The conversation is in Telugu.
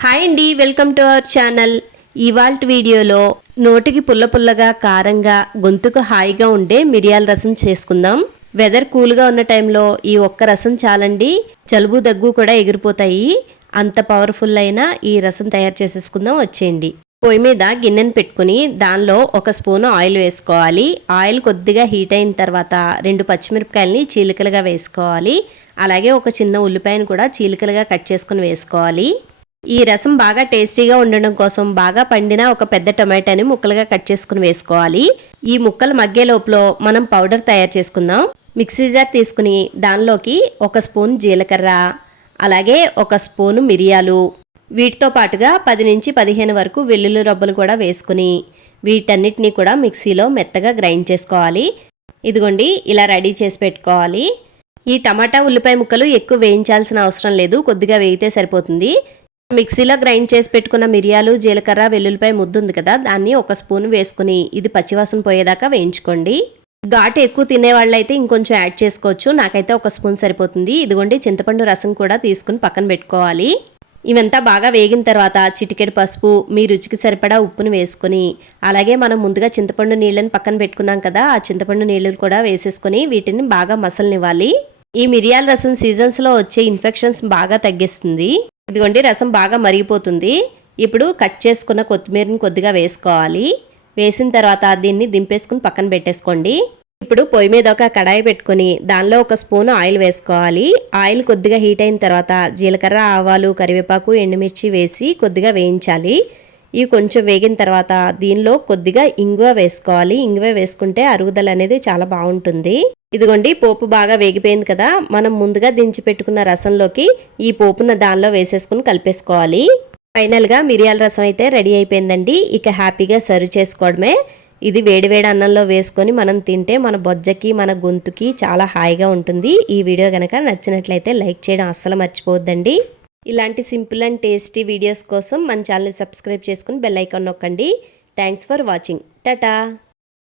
హాయ్ అండి, వెల్కమ్ టు అవర్ ఛానల్. ఇవాల్టి వీడియోలో నోటికి పుల్ల పుల్లగా కారంగా గొంతుకు హాయిగా ఉండే మిరియాల రసం చేసుకుందాం. వెదర్ కూల్గా ఉన్న టైంలో ఈ ఒక్క రసం చాలండి, జలుబు దగ్గు కూడా ఎగిరిపోతాయి. అంత పవర్ఫుల్ అయిన ఈ రసం తయారు చేసేసుకుందాం, వచ్చేయండి. పొయ్యి మీద గిన్నెను పెట్టుకుని దానిలో ఒక స్పూను ఆయిల్ వేసుకోవాలి. ఆయిల్ కొద్దిగా హీట్ అయిన తర్వాత 2 పచ్చిమిరపకాయలని చీలికలుగా వేసుకోవాలి. అలాగే ఒక చిన్న ఉల్లిపాయను కూడా చీలికలుగా కట్ చేసుకుని వేసుకోవాలి. ఈ రసం బాగా టేస్టీగా ఉండడం కోసం బాగా పండిన ఒక పెద్ద టొమాటోని ముక్కలుగా కట్ చేసుకుని వేసుకోవాలి. ఈ ముక్కలు మగ్గే లోపల మనం పౌడర్ తయారు చేసుకుందాం. మిక్సీ జార్ తీసుకుని దానిలోకి 1 స్పూన్ జీలకర్ర, అలాగే 1 స్పూను మిరియాలు, వీటితో పాటుగా 10 నుంచి 15 వరకు వెల్లుల్లి రబ్బలు కూడా వేసుకుని వీటన్నిటిని కూడా మిక్సీలో మెత్తగా గ్రైండ్ చేసుకోవాలి. ఇదిగోండి, ఇలా రెడీ చేసి పెట్టుకోవాలి. ఈ టమాటా ఉల్లిపాయ ముక్కలు ఎక్కువ వేయించాల్సిన అవసరం లేదు, కొద్దిగా వేయితే సరిపోతుంది. మిక్సీలో గ్రైండ్ చేసి పెట్టుకున్న మిరియాలు, జీలకర్ర, వెల్లుల్లిపాయ ముద్దు ఉంది కదా, దాన్ని 1 స్పూన్ వేసుకుని ఇది పచ్చివాసన పోయేదాకా వేయించుకోండి. ఘాటు ఎక్కువ తినేవాళ్ళైతే ఇంకొంచెం యాడ్ చేసుకోవచ్చు, నాకైతే 1 స్పూన్ సరిపోతుంది. ఇదిగోండి, చింతపండు రసం కూడా తీసుకుని పక్కన పెట్టుకోవాలి. ఇవంతా బాగా వేగిన తర్వాత చిటికెడు పసుపు, మీ రుచికి సరిపడా ఉప్పును వేసుకుని, అలాగే మనం ముందుగా చింతపండు నీళ్ళని పక్కన పెట్టుకున్నాం కదా, ఆ చింతపండు నీళ్ళని కూడా వేసేసుకుని వీటిని బాగా మసలనివ్వాలి. ఈ మిరియాల రసం సీజన్స్లో వచ్చే ఇన్ఫెక్షన్స్ బాగా తగ్గిస్తుంది. ఇదిగోండి, రసం బాగా మరిగిపోతుంది. ఇప్పుడు కట్ చేసుకున్న కొత్తిమీరని కొద్దిగా వేసుకోవాలి. వేసిన తర్వాత దీన్ని దింపేసుకుని పక్కన పెట్టేసుకోండి. ఇప్పుడు పొయ్యి మీద ఒక కడాయి పెట్టుకుని దానిలో 1 స్పూన్ ఆయిల్ వేసుకోవాలి. ఆయిల్ కొద్దిగా హీట్ అయిన తర్వాత జీలకర్ర, ఆవాలు, కరివేపాకు, ఎండుమిర్చి వేసి కొద్దిగా వేయించాలి. ఇవి కొంచెం వేగిన తర్వాత దీనిలో కొద్దిగా ఇంగువ వేసుకోవాలి. ఇంగువ వేసుకుంటే అరుగుదల అనేది చాలా బాగుంటుంది. ఇదిగోండి, పోపు బాగా వేగిపోయింది కదా, మనం ముందుగా దించి పెట్టుకున్న రసంలోకి ఈ పోపును దానిలో వేసేసుకుని కలిపేసుకోవాలి. ఫైనల్గా మిరియాల రసం అయితే రెడీ అయిపోయిందండి. ఇక హ్యాపీగా సర్వ్ చేసుకోవడమే. ఇది వేడివేడి అన్నంలో వేసుకొని మనం తింటే మన బొజ్జకి, మన గొంతుకి చాలా హాయిగా ఉంటుంది. ఈ వీడియో కనుక నచ్చినట్లయితే లైక్ చేయడం అస్సలు మర్చిపోవద్దండి. ఇలాంటి సింపుల్ అండ్ టేస్టీ వీడియోస్ కోసం మన ఛానల్ని సబ్స్క్రైబ్ చేసుకుని బెల్ ఐకాన్ నొక్కండి. Thanks for watching. టాటా.